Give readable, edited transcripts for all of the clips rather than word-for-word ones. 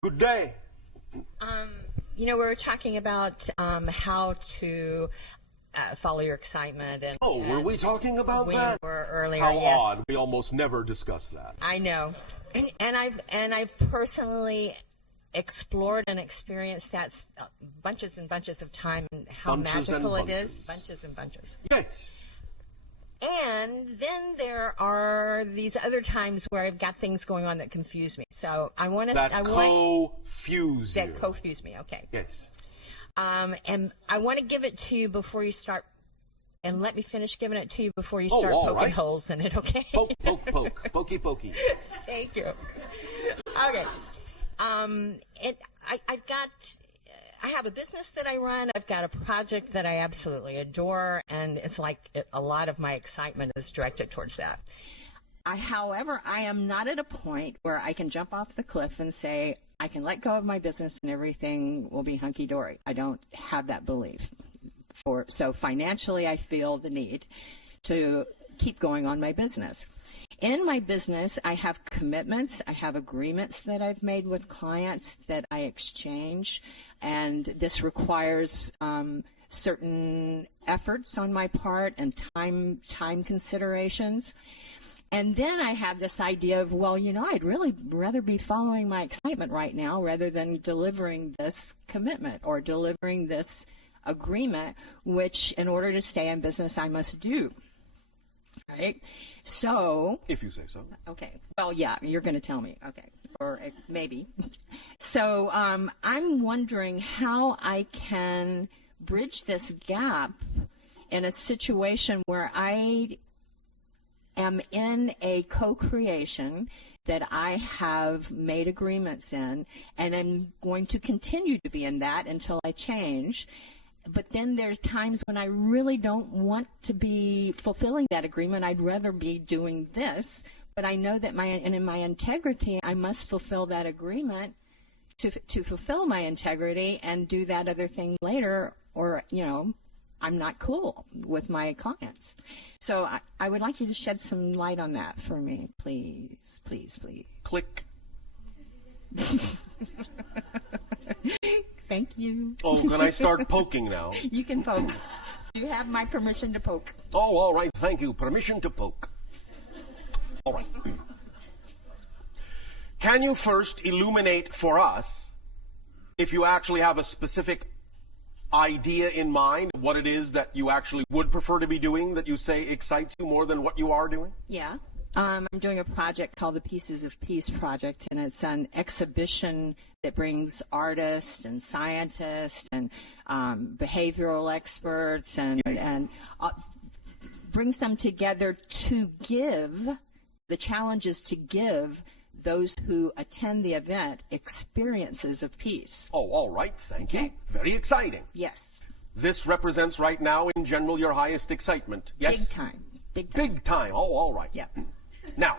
Good day. We were talking about how to follow your excitement. Were we talking about that? We were earlier. How yes. odd. We almost never discuss that. I know. And I've personally explored and experienced that bunches and bunches of time, and how magical it is. Bunches and bunches. Yes. And then there are these other times where I've got things going on that confuse me. So I want to... That confuse you. That confuse me, okay. Yes. And I want to give it to you before you start... And let me finish giving it to you before you start poking holes in it, okay? Poke, poke, poke. Pokey, pokey. Thank you. Okay. I have a business that I run. I've got a project that I absolutely adore, and it's like a lot of my excitement is directed towards that. However, I am not at a point where I can jump off the cliff and say, I can let go of my business and everything will be hunky-dory. I don't have that belief. So financially, I feel the need to keep going on my business. In my business, I have commitments, I have agreements that I've made with clients that I exchange, and this requires certain efforts on my part and time considerations. And then I have this idea of, I'd really rather be following my excitement right now rather than delivering this commitment or delivering this agreement, which in order to stay in business, I must do. Right? So... If you say so. Okay. Well, yeah, you're going to tell me. Okay. Or maybe. So I'm wondering how I can bridge this gap in a situation where I am in a co-creation that I have made agreements in, and I'm going to continue to be in that until I change. But then there's times when I really don't want to be fulfilling that agreement. I'd rather be doing this, but I know that in my integrity, I must fulfill that agreement to fulfill my integrity and do that other thing later, or, I'm not cool with my clients. So I would like you to shed some light on that for me, please, please, please. Click. Thank you. Oh, can I start poking now? You can poke. You have my permission to poke. Oh, all right. Thank you. Permission to poke. All right. Can you first illuminate for us, if you actually have a specific idea in mind, what it is that you actually would prefer to be doing that you say excites you more than what you are doing? Yeah. I'm doing a project called the Pieces of Peace Project, and it's an exhibition that brings artists and scientists and behavioral experts and brings them together to give, the challenge is to give those who attend the event experiences of peace. Oh, all right. Thank you. Very exciting. Yes. This represents right now, in general, your highest excitement. Yes? Big time. Big time. Big time. Oh, all right. Yeah. Now,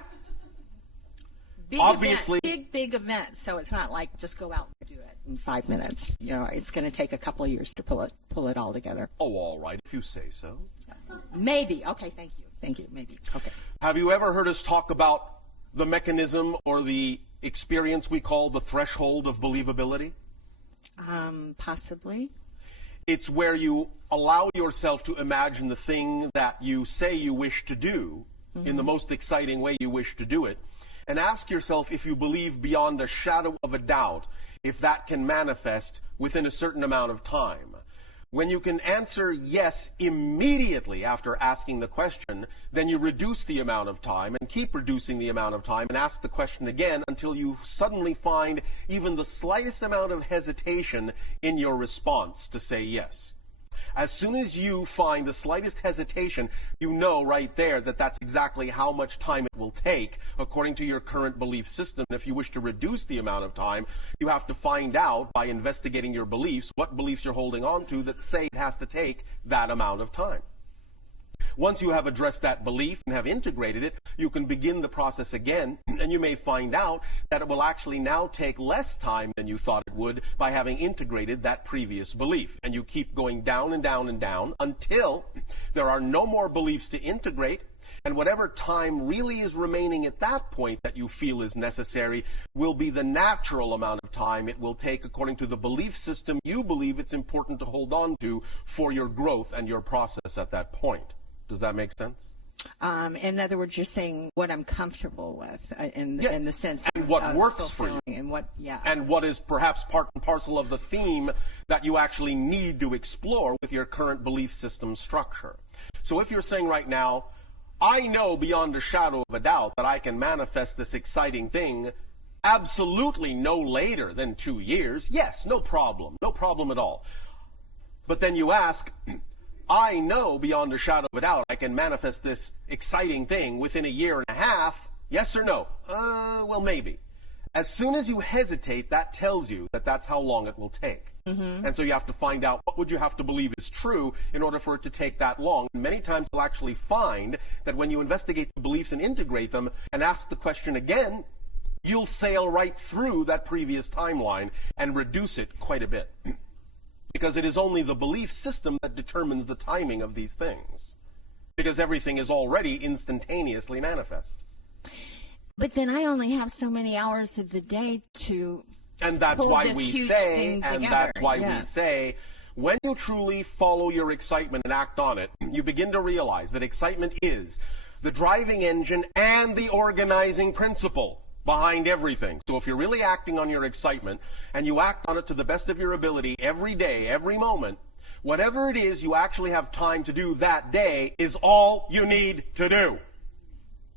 big obviously... Big event, so it's not like just go out and do it in 5 minutes. It's going to take a couple of years to pull it all together. Oh, all right, if you say so. Maybe. Okay, thank you. Thank you. Maybe. Okay. Have you ever heard us talk about the mechanism or the experience we call the threshold of believability? Possibly. It's where you allow yourself to imagine the thing that you say you wish to do in the most exciting way you wish to do it, and ask yourself if you believe beyond a shadow of a doubt if that can manifest within a certain amount of time. When you can answer yes immediately after asking the question, then you reduce the amount of time and keep reducing the amount of time and ask the question again until you suddenly find even the slightest amount of hesitation in your response to say yes. As soon as you find the slightest hesitation, you know right there that that's exactly how much time it will take according to your current belief system. If you wish to reduce the amount of time, you have to find out by investigating your beliefs what beliefs you're holding on to that say it has to take that amount of time. Once you have addressed that belief and have integrated it, you can begin the process again, and you may find out that it will actually now take less time than you thought it would by having integrated that previous belief. And you keep going down and down and down until there are no more beliefs to integrate, And whatever time really is remaining at that point that you feel is necessary will be the natural amount of time it will take according to the belief system you believe it's important to hold on to for your growth and your process at that point. Does that make sense? In other words, you're saying what I'm comfortable with in the sense and what of works for you, and what is perhaps part and parcel of the theme that you actually need to explore with your current belief system structure. So if you're saying right now, I know beyond a shadow of a doubt that I can manifest this exciting thing absolutely no later than 2 years, yes, no problem at all. But then you ask, I know beyond a shadow of a doubt I can manifest this exciting thing within a year and a half. Yes or no? Well, maybe. As soon as you hesitate, that tells you that that's how long it will take. And so you have to find out what would you have to believe is true in order for it to take that long. And many times you'll actually find that when you investigate the beliefs and integrate them and ask the question again, you'll sail right through that previous timeline and reduce it quite a bit. Because it is only the belief system that determines the timing of these things. Because everything is already instantaneously manifest. But then I only have so many hours of the day to and that's pull why this we huge say, thing and together. that's why we say, when you truly follow your excitement and act on it, you begin to realize that excitement is the driving engine and the organizing principle behind everything. So if you're really acting on your excitement and you act on it to the best of your ability every day, every moment, whatever it is you actually have time to do that day is all you need to do.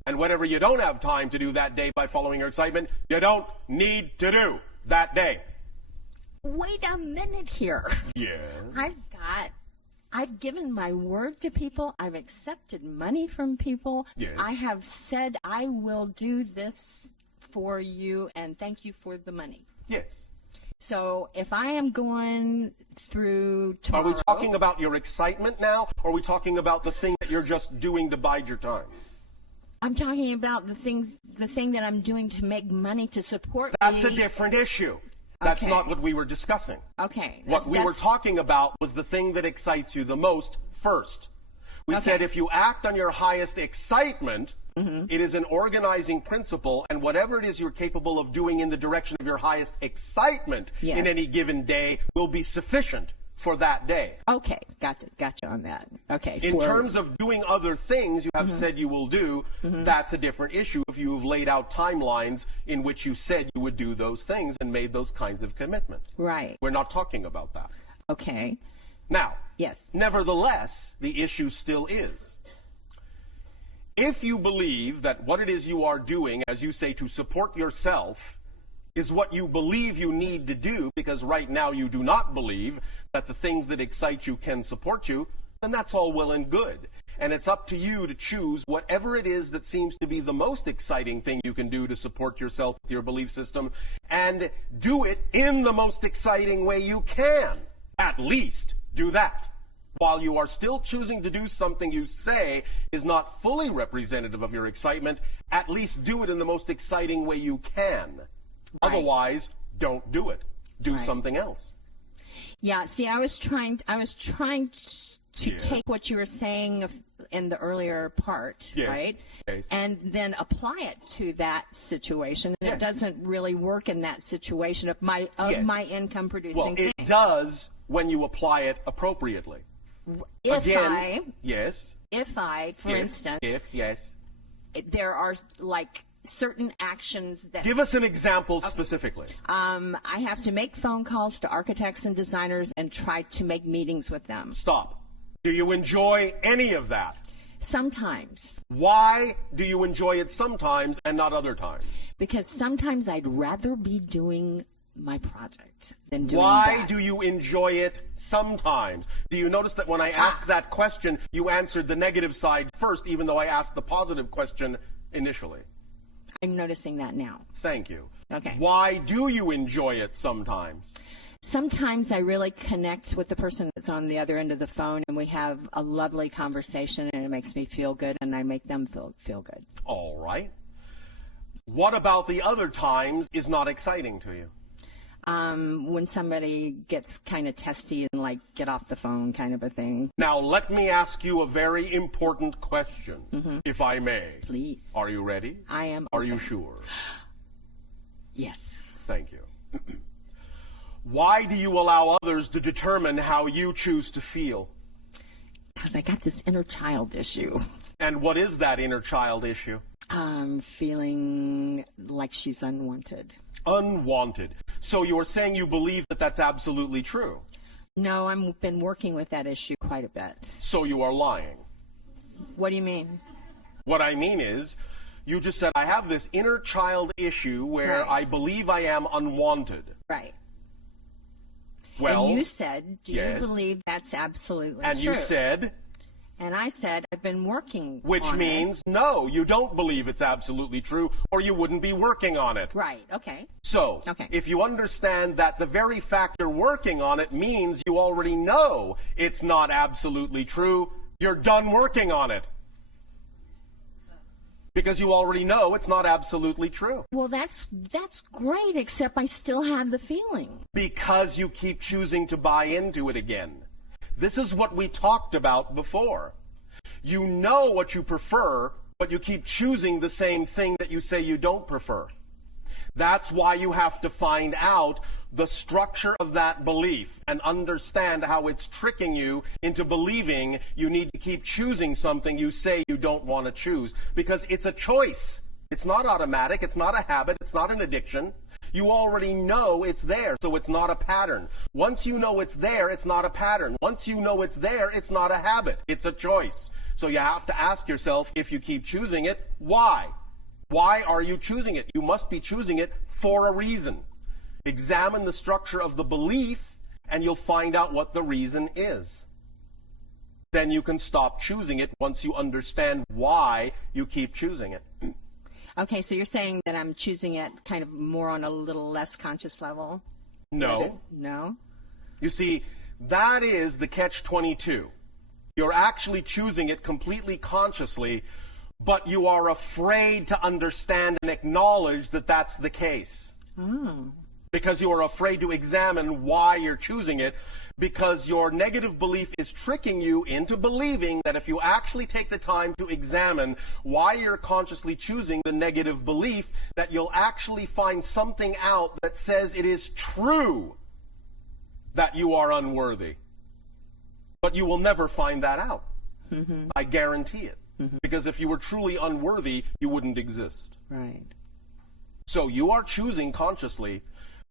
And whatever you don't have time to do that day by following your excitement, you don't need to do that day. Wait a minute here. Yeah. I've given my word to people. I've accepted money from people. Yes. I have said I will do this for you and thank you for the money. Yes. So if I am going through tomorrow... Are we talking about your excitement now, or are we talking about the thing that you're just doing to bide your time? I'm talking about the thing that I'm doing to make money to support That's me. a different issue. That's not what we were discussing. Okay. What we were talking about was the thing that excites you the most first. We said if you act on your highest excitement, it is an organizing principle, and whatever it is you're capable of doing in the direction of your highest excitement in any given day will be sufficient for that day. Okay, gotcha on that. Okay. In terms of doing other things you have said you will do, that's a different issue if you've laid out timelines in which you said you would do those things and made those kinds of commitments. Right. We're not talking about that. Okay. Now, yes. Nevertheless, the issue still is. If you believe that what it is you are doing, as you say, to support yourself, is what you believe you need to do, because right now you do not believe that the things that excite you can support you, then that's all well and good. And it's up to you to choose whatever it is that seems to be the most exciting thing you can do to support yourself with your belief system, and do it in the most exciting way you can. At least do that. While you are still choosing to do something you say is not fully representative of your excitement, at least do it in the most exciting way you can. Right. Otherwise, don't do it. Do something else. Yeah, see, I was trying to take what you were saying in the earlier part, right? Yes. And then apply it to that situation. And it doesn't really work in that situation of my income producing thing. It does when you apply it appropriately. If If, for instance, there are like certain actions that... Give us an example specifically. I have to make phone calls to architects and designers and try to make meetings with them. Stop. Do you enjoy any of that? Sometimes. Why do you enjoy it sometimes and not other times? Because sometimes I'd rather be doing my project than doing Why that. do you enjoy it sometimes? Do you notice that when I asked that question, you answered the negative side first, even though I asked the positive question initially? I'm noticing that now. Thank you. Okay. Why do you enjoy it sometimes? Sometimes I really connect with the person that's on the other end of the phone, and we have a lovely conversation, and it makes me feel good, and I make them feel good. All right. What about the other times is not exciting to you? When somebody gets kind of testy and like get off the phone kind of a thing. Now, let me ask you a very important question, if I may. Please. Are you ready? I am. Are you sure? Yes. Thank you. Why do you allow others to determine how you choose to feel? Because I got this inner child issue. And what is that inner child issue? Feeling like she's unwanted. Unwanted. So you're saying you believe that that's absolutely true? No, I've been working with that issue quite a bit. So you are lying. What do you mean? What I mean is, you just said, I have this inner child issue where Right. I believe I am unwanted. Right. Well, and you said, do yes. you believe that's absolutely and true? you said, and I said, I've been working which on means, it. no, you don't believe it's absolutely true, or you wouldn't be working on it. Right, okay. So, Okay. if you understand that the very fact you're working on it means you already know it's not absolutely true, you're done working on it. Because you already know it's not absolutely true. Well, that's great, except I still have the feeling. Because you keep choosing to buy into it again. This is what we talked about before. You know what you prefer, but you keep choosing the same thing that you say you don't prefer. That's why you have to find out the structure of that belief and understand how it's tricking you into believing you need to keep choosing something you say you don't want to choose. Because it's a choice. It's not automatic. It's not a habit. It's not an addiction. You already know it's there, so it's not a pattern. Once you know it's there, it's not a pattern. Once you know it's there, it's not a habit. It's a choice. So you have to ask yourself, if you keep choosing it, why? Why are you choosing it? You must be choosing it for a reason. Examine the structure of the belief, and you'll find out what the reason is. Then you can stop choosing it once you understand why you keep choosing it. Okay, so you're saying that I'm choosing it kind of more on a little less conscious level? No. No? You see, that is the catch-22. You're actually choosing it completely consciously, but you are afraid to understand and acknowledge that that's the case. Because you are afraid to examine why you're choosing it, because your negative belief is tricking you into believing that if you actually take the time to examine why you're consciously choosing the negative belief, that you'll actually find something out that says it is true that you are unworthy. But you will never find that out. I guarantee it. Because if you were truly unworthy, you wouldn't exist. Right. So you are choosing consciously,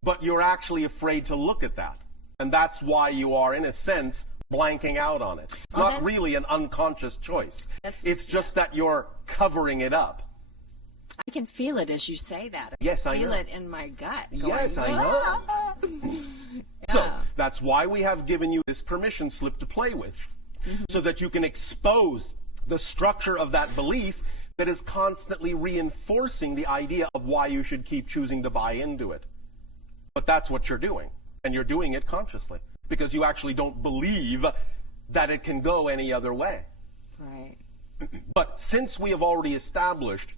but you're actually afraid to look at that. And that's why you are, in a sense, blanking out on it. It's not really an unconscious choice. It's just that you're covering it up. I can feel it as you say that. Yes, I know. feel it in my gut. Yes, I know. So that's why we have given you this permission slip to play with, so that you can expose the structure of that belief that is constantly reinforcing the idea of why you should keep choosing to buy into it. But that's what you're doing, and you're doing it consciously, because you actually don't believe that it can go any other way. Right. But since we have already established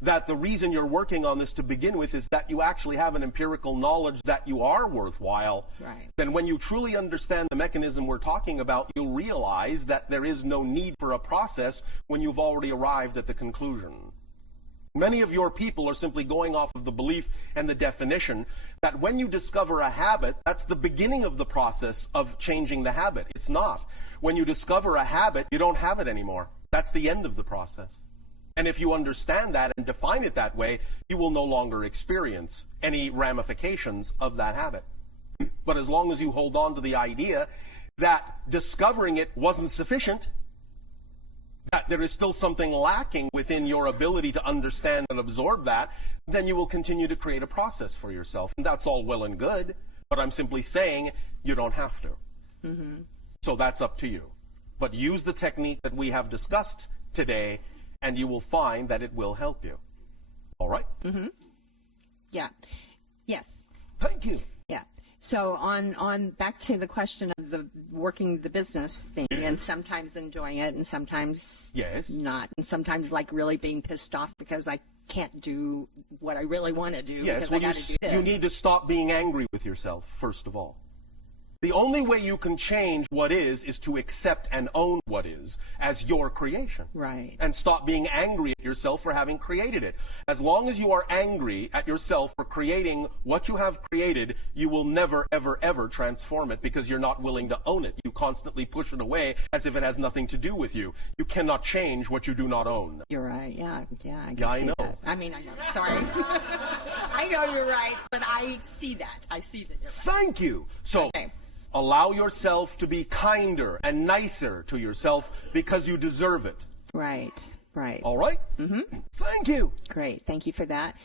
that the reason you're working on this to begin with is that you actually have an empirical knowledge that you are worthwhile, Right. then when you truly understand the mechanism we're talking about, you'll realize that there is no need for a process when you've already arrived at the conclusion. Many of your people are simply going off of the belief and the definition that when you discover a habit, that's the beginning of the process of changing the habit. It's not. When you discover a habit, you don't have it anymore. That's the end of the process. And if you understand that and define it that way, you will no longer experience any ramifications of that habit. But as long as you hold on to the idea that discovering it wasn't sufficient, that there is still something lacking within your ability to understand and absorb that, then you will continue to create a process for yourself. And that's all well and good, but I'm simply saying you don't have to. So that's up to you. But use the technique that we have discussed today, and you will find that it will help you. All right? Yeah. Yes. Thank you. Yeah. So on back to the question of the working the business thing, and sometimes enjoying it and sometimes Yes. not, and sometimes like really being pissed off because I can't do what I really want to do Yes, because I got to do this. you need to stop being angry with yourself, first of all. The only way you can change what is to accept and own what is as your creation. Right. And stop being angry at yourself for having created it. As long as you are angry at yourself for creating what you have created, you will never, ever, ever transform it because you're not willing to own it. You constantly push it away as if it has nothing to do with you. You cannot change what you do not own. You're right. Yeah, I can Yeah, I see know. that. I mean, I know. Sorry. I know you're right, but I see that. I see that you're right. Thank you. So, Okay. allow yourself to be kinder and nicer to yourself because you deserve it. Right. All right? Mm-hmm. Thank you. Great. Thank you for that.